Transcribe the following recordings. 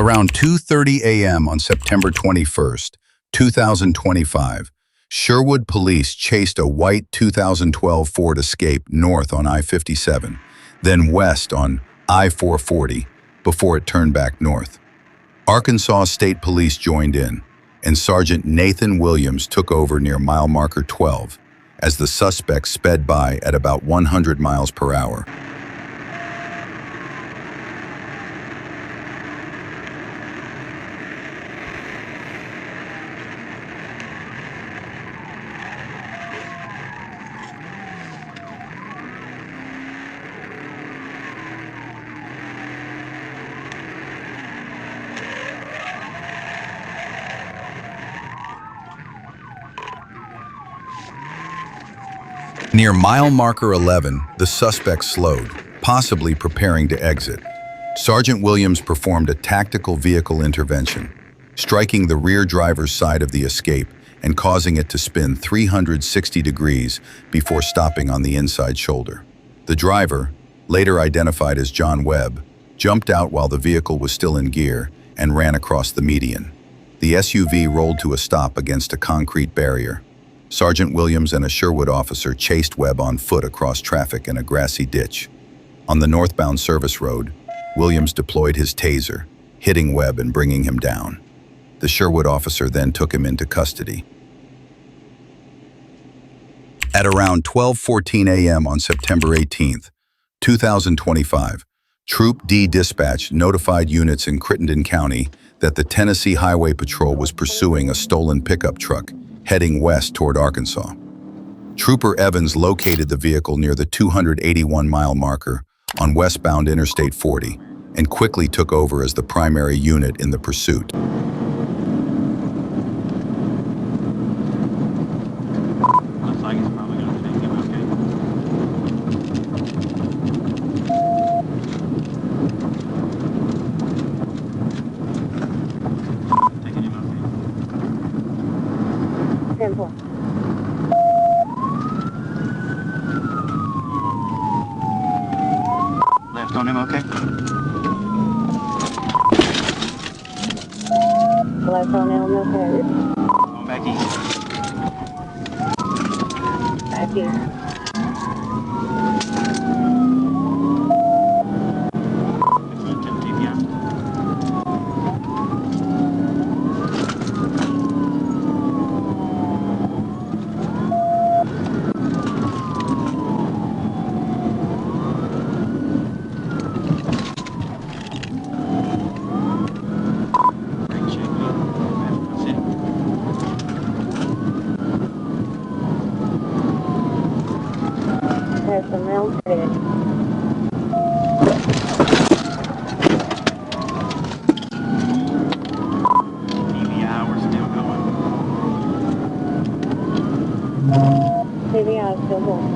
Around 2:30 a.m. on September 21st, 2025, Sherwood police chased a white 2012 Ford Escape north on I-57, then west on I-440 before it turned back north. Arkansas State Police joined in, and Sergeant Nathan Williams took over near mile marker 12 as the suspect sped by at about 100 miles per hour. Near mile marker 11, the suspect slowed, possibly preparing to exit. Sergeant Williams performed a tactical vehicle intervention, striking the rear driver's side of the Escape and causing it to spin 360 degrees before stopping on the inside shoulder. The driver, later identified as John Webb, jumped out while the vehicle was still in gear and ran across the median. The SUV rolled to a stop against a concrete barrier. Sergeant Williams and a Sherwood officer chased Webb on foot across traffic in a grassy ditch. On the northbound service road, Williams deployed his taser, hitting Webb and bringing him down. The Sherwood officer then took him into custody. At around 12:14 a.m. on September 18th, 2025, Troop D dispatch notified units in Crittenden County that the Tennessee Highway Patrol was pursuing a stolen pickup truck heading west toward Arkansas. Trooper Evans located the vehicle near the 281-mile marker on westbound Interstate 40 and quickly took over as the primary unit in the pursuit. Looks like it's probably going to take him, okay. Taking him, okay. 10-4. Left on him, okay. Left on Elm Hill. Going back east. Back here. It's going to keep you out. There's some Elm Hill. TVI, we're still going. TVI is still going.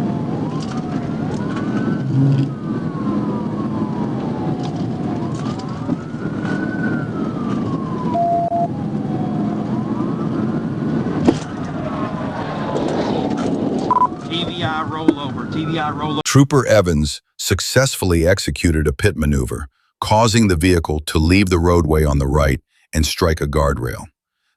TVI rollover, TVI rollover. Trooper Evans successfully executed a pit maneuver, causing the vehicle to leave the roadway on the right and strike a guardrail.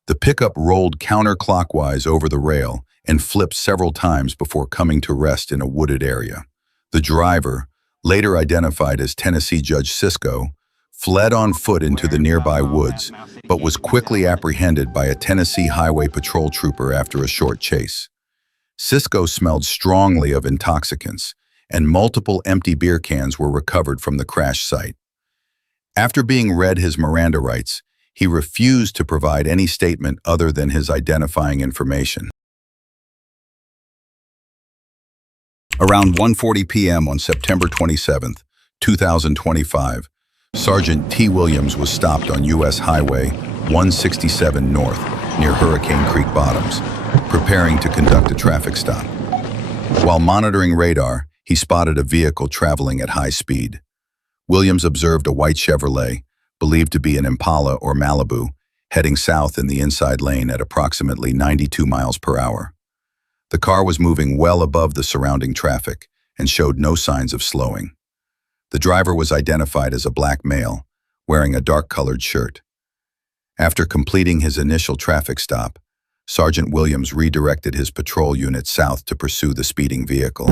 The pickup rolled counterclockwise over the rail and flipped several times before coming to rest in a wooded area. The driver, later identified as Tennessee Judge Cisco, fled on foot into the nearby woods, but was quickly apprehended by a Tennessee Highway Patrol trooper after a short chase. Cisco smelled strongly of intoxicants, and multiple empty beer cans were recovered from the crash site. After being read his Miranda rights, he refused to provide any statement other than his identifying information. Around 1:40 p.m. on September 27, 2025, Sergeant T. Williams was stopped on U.S. Highway 167 North near Hurricane Creek Bottoms, preparing to conduct a traffic stop. While monitoring radar, he spotted a vehicle traveling at high speed. Williams observed a white Chevrolet, believed to be an Impala or Malibu, heading south in the inside lane at approximately 92 miles per hour. The car was moving well above the surrounding traffic and showed no signs of slowing. The driver was identified as a black male, wearing a dark-colored shirt. After completing his initial traffic stop, Sergeant Williams redirected his patrol unit south to pursue the speeding vehicle.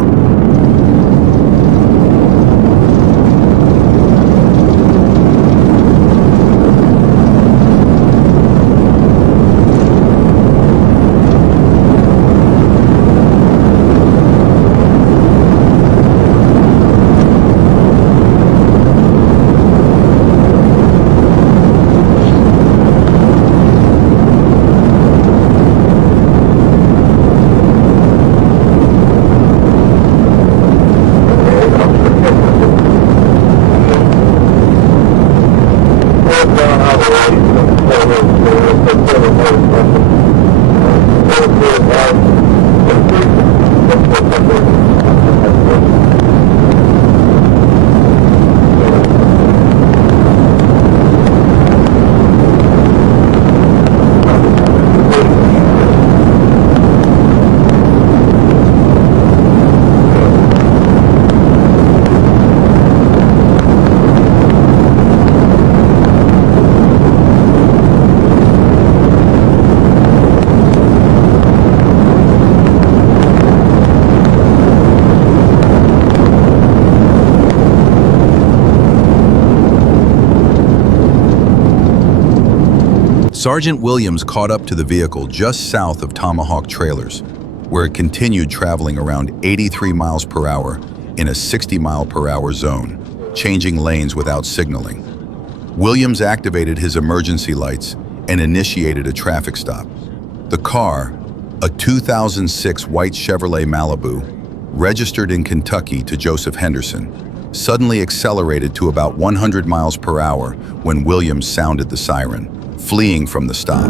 Sergeant Williams caught up to the vehicle just south of Tomahawk Trailers, where it continued traveling around 83 miles per hour in a 60-mile-per-hour zone, changing lanes without signaling. Williams activated his emergency lights and initiated a traffic stop. The car, a 2006 white Chevrolet Malibu, registered in Kentucky to Joseph Henderson, suddenly accelerated to about 100 miles per hour when Williams sounded the siren, fleeing from the stop.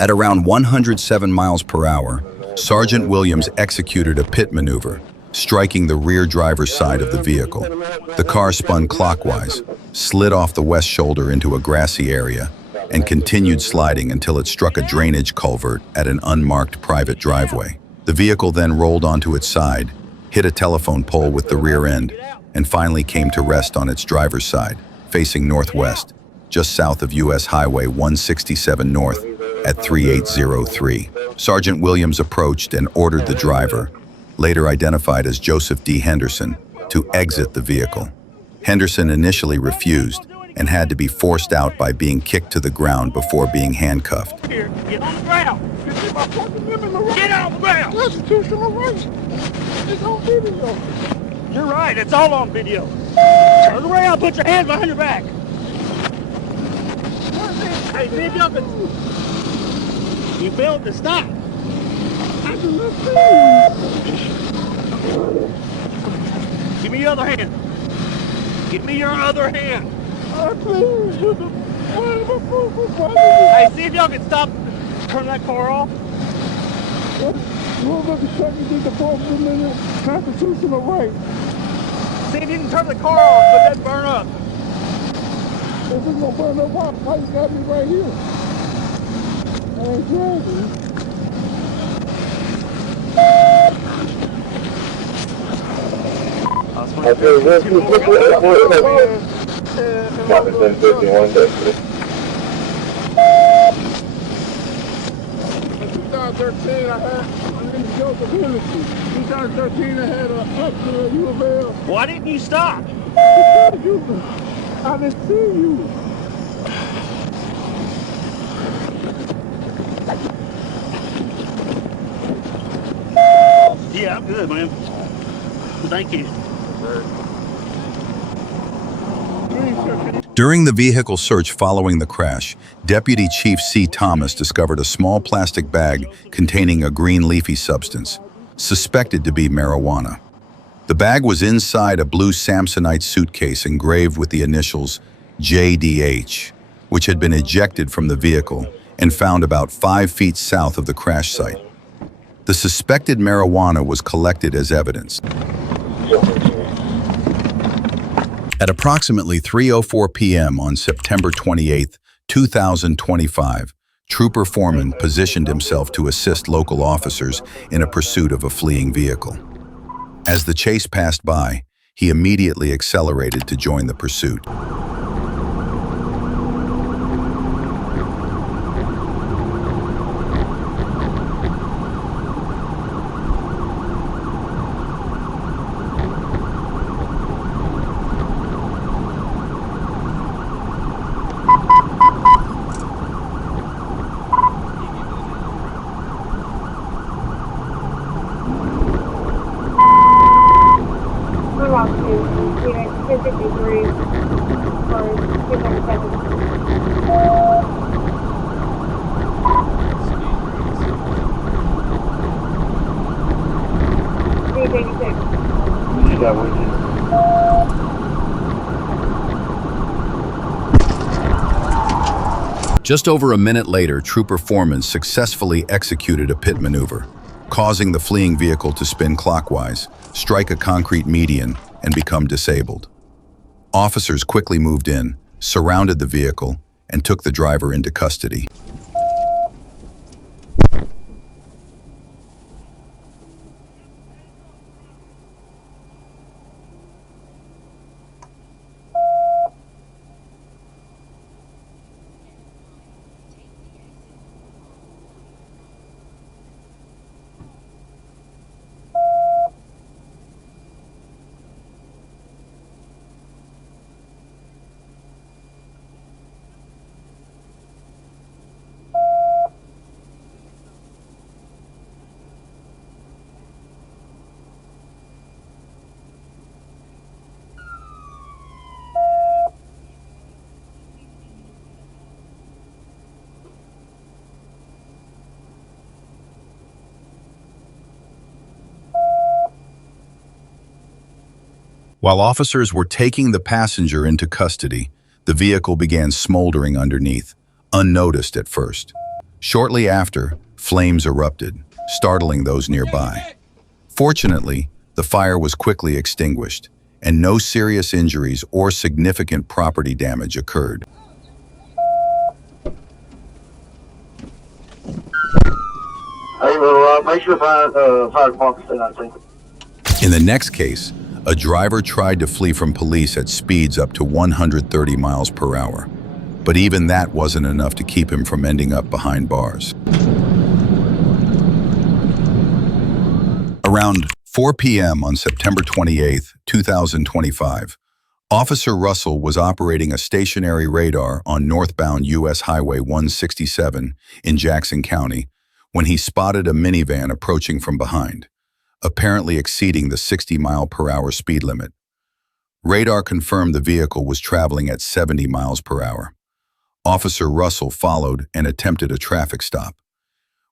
At around 107 miles per hour, Sergeant Williams executed a pit maneuver, striking the rear driver's side of the vehicle. The car spun clockwise, slid off the west shoulder into a grassy area, and continued sliding until it struck a drainage culvert at an unmarked private driveway. The vehicle then rolled onto its side, hit a telephone pole with the rear end, and finally came to rest on its driver's side, facing northwest, just south of U.S. Highway 167 North at 3803. Sergeant Williams approached and ordered the driver, later identified as Joseph D. Henderson, to exit the vehicle. Henderson initially refused and had to be forced out by being kicked to the ground before being handcuffed. Here, get on the ground. Get on the ground. Constitutional rights. It's on video. You're right, it's all on video. Turn around, put your hands behind your back. Hey, see if y'all can... You failed to stop. I do not see Give me your other hand. Give me your other hand. I please. Hey, see if y'all can stop. Turn that car off. You're going to shut me to the 4 minute constitutional right. See if you can turn the car off, but then burn up. This is going to burn up. Why you got me right here? I ain't driving. In 2013, I had my name is Joseph Henderson. 2013, I had an upgrade. You avail. Why didn't you stop? Because I didn't see you. Yeah, I'm good, man. Thank you. During the vehicle search following the crash, Deputy Chief C. Thomas discovered a small plastic bag containing a green leafy substance, suspected to be marijuana. The bag was inside a blue Samsonite suitcase engraved with the initials JDH, which had been ejected from the vehicle and found about 5 feet south of the crash site. The suspected marijuana was collected as evidence. At approximately 3:04 p.m. on September 28, 2025, Trooper Foreman positioned himself to assist local officers in a pursuit of a fleeing vehicle. As the chase passed by, he immediately accelerated to join the pursuit. We're off to unit 253 for 237. 386. You got with you. Just over a minute later, Trooper Foreman successfully executed a pit maneuver, causing the fleeing vehicle to spin clockwise, strike a concrete median, and become disabled. Officers quickly moved in, surrounded the vehicle, and took the driver into custody. While officers were taking the passenger into custody, the vehicle began smoldering underneath, unnoticed at first. Shortly after, flames erupted, startling those nearby. Fortunately, the fire was quickly extinguished, and no serious injuries or significant property damage occurred. Hey, well, make sure fire department stay 19. In the next case, a driver tried to flee from police at speeds up to 130 miles per hour, but even that wasn't enough to keep him from ending up behind bars. Around 4 p.m. on September 28, 2025, Officer Russell was operating a stationary radar on northbound U.S. Highway 167 in Jackson County when he spotted a minivan approaching from behind, apparently exceeding the 60-mile-per-hour speed limit. Radar confirmed the vehicle was traveling at 70 miles per hour. Officer Russell followed and attempted a traffic stop.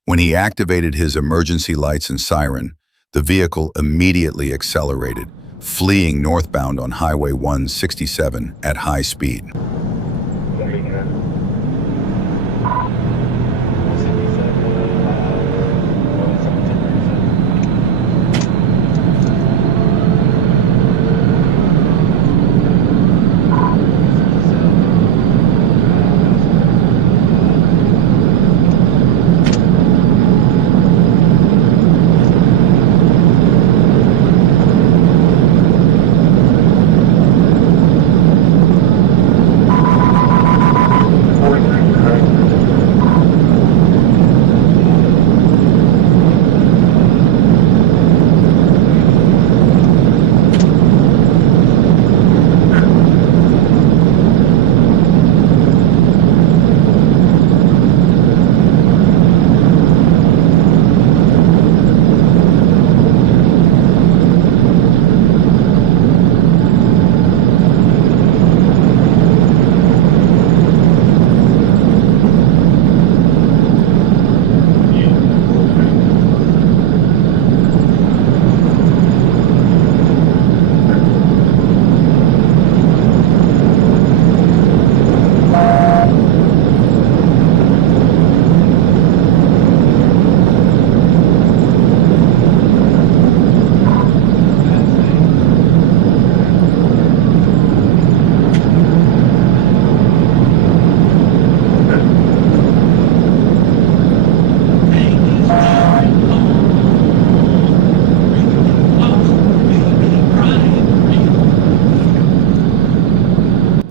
When he activated his emergency lights and siren, the vehicle immediately accelerated, fleeing northbound on Highway 167 at high speed.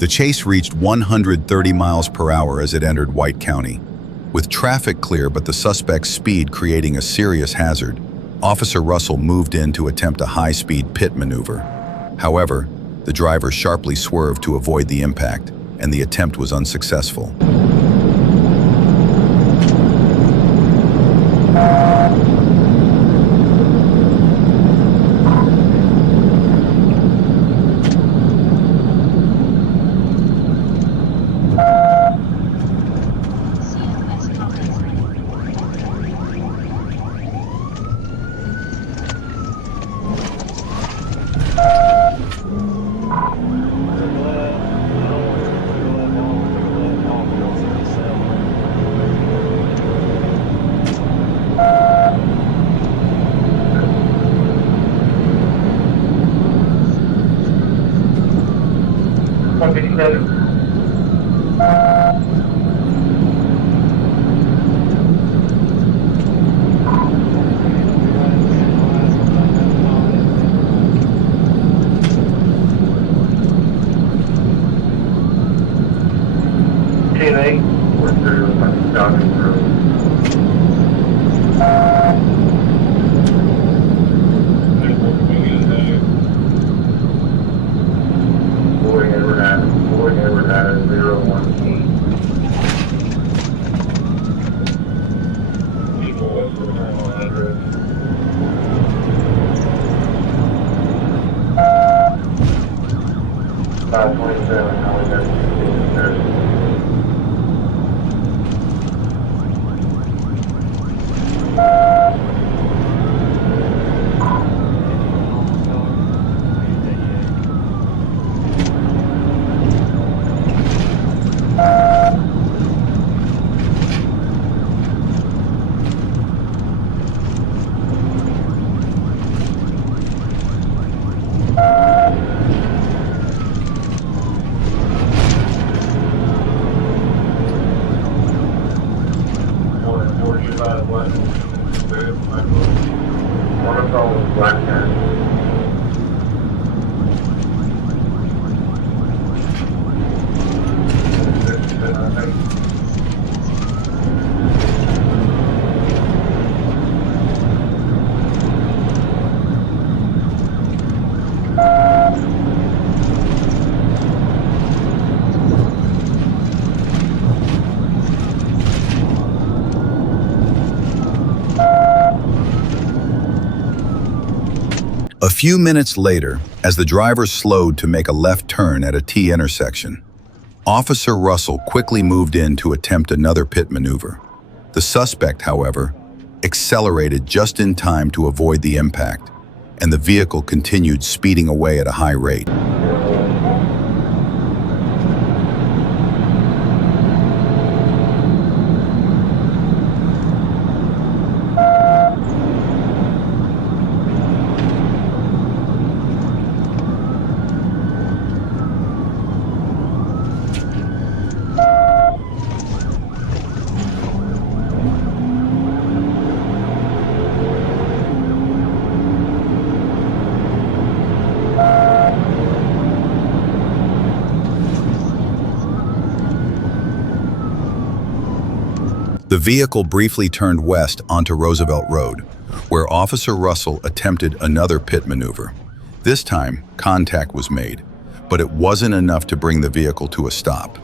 The chase reached 130 miles per hour as it entered White County. With traffic clear but the suspect's speed creating a serious hazard, Officer Russell moved in to attempt a high-speed pit maneuver. However, the driver sharply swerved to avoid the impact, and the attempt was unsuccessful. A few minutes later, as the driver slowed to make a left turn at a T intersection, Officer Russell quickly moved in to attempt another pit maneuver. The suspect, however, accelerated just in time to avoid the impact, and the vehicle continued speeding away at a high rate. The vehicle briefly turned west onto Roosevelt Road, where Officer Russell attempted another pit maneuver. This time, contact was made, but it wasn't enough to bring the vehicle to a stop.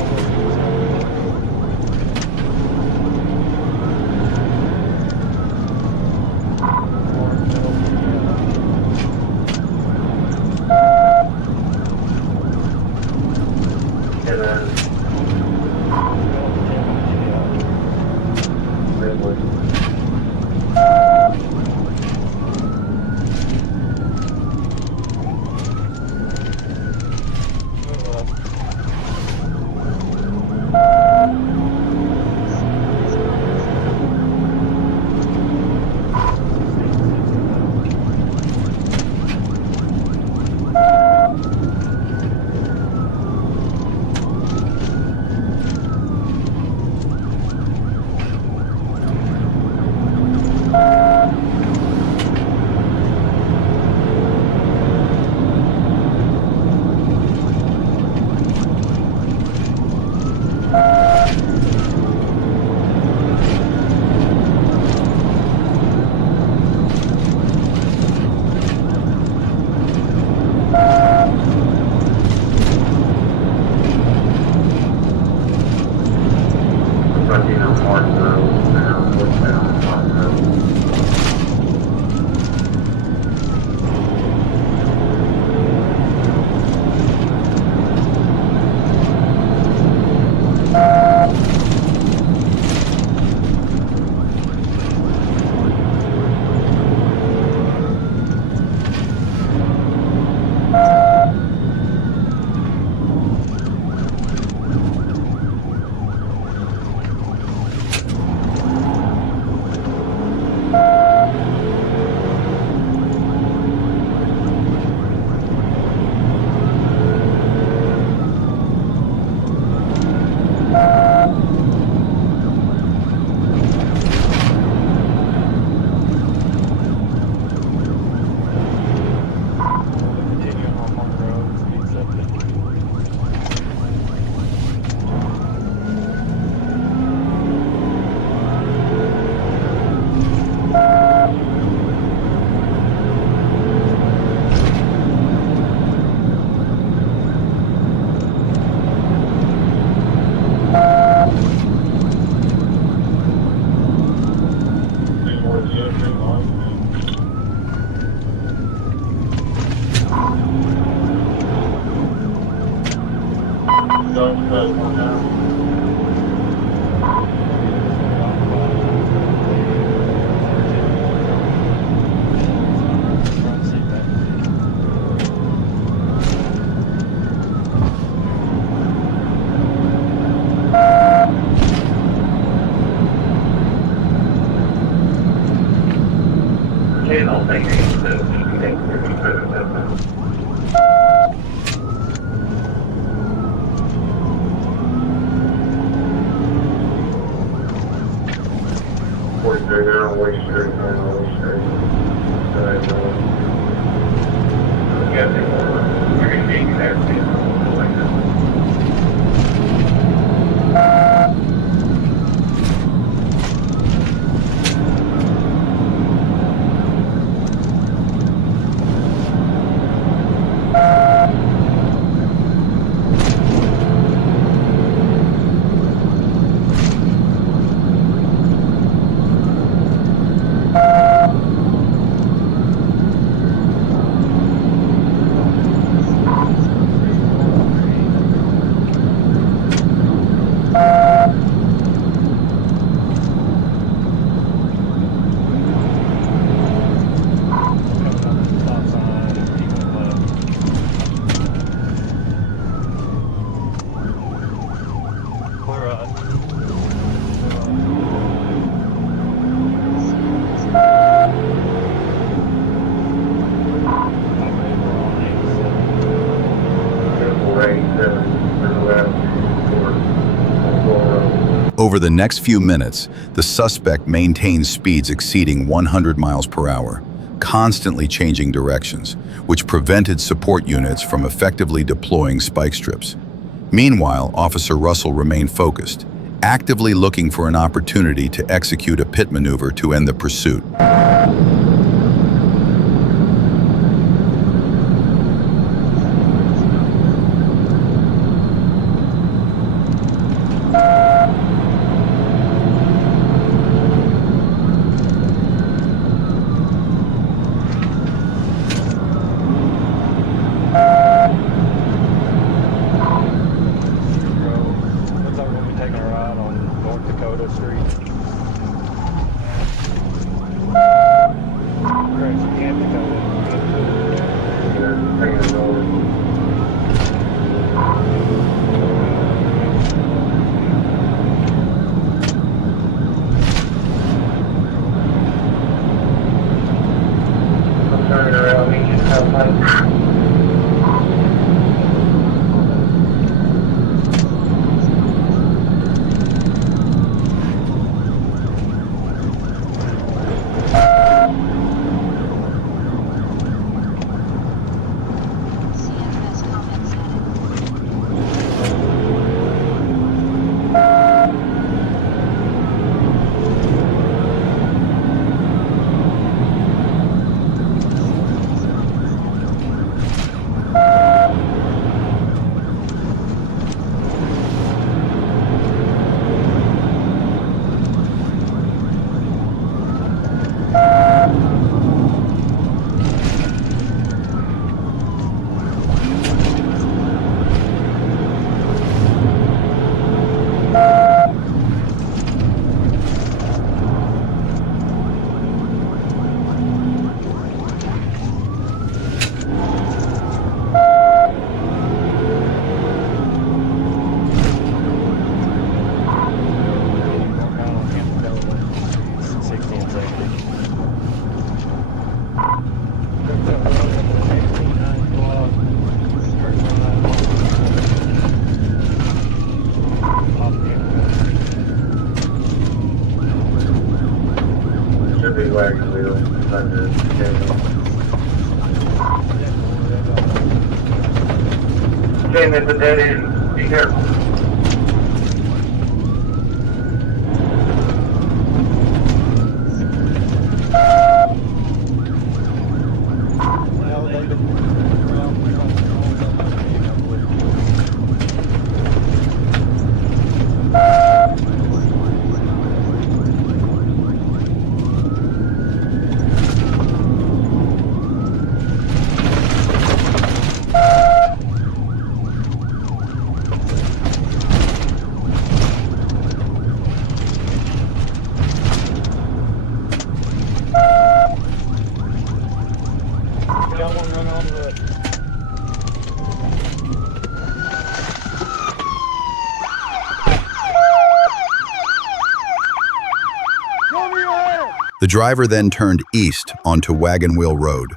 Over the next few minutes, the suspect maintains speeds exceeding 100 miles per hour, constantly changing directions, which prevented support units from effectively deploying spike strips. Meanwhile, Officer Russell remained focused, actively looking for an opportunity to execute a pit maneuver to end the pursuit. Ken, it's a dead end. Be careful. driver then turned east onto Wagon Wheel Road,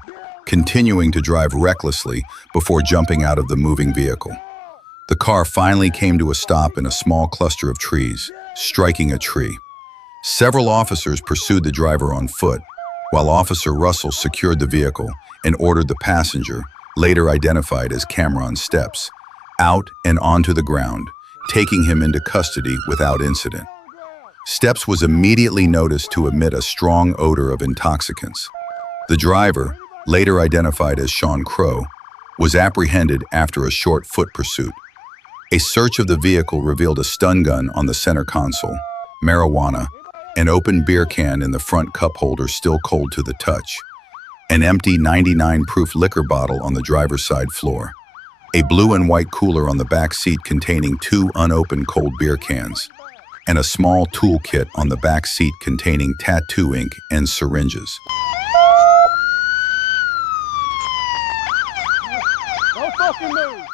continuing to drive recklessly before jumping out of the moving vehicle. The car finally came to a stop in a small cluster of trees, striking a tree. Several officers pursued the driver on foot, while Officer Russell secured the vehicle and ordered the passenger, later identified as Cameron Steps, out and onto the ground, taking him into custody without incident. Steps was immediately noticed to emit a strong odor of intoxicants. The driver, later identified as Sean Crow, was apprehended after a short foot pursuit. A search of the vehicle revealed a stun gun on the center console, marijuana, an open beer can in the front cup holder still cold to the touch, an empty 99 proof liquor bottle on the driver's side floor, a blue and white cooler on the back seat containing 2 unopened cold beer cans, and a small toolkit on the back seat containing tattoo ink and syringes. Don't fucking move.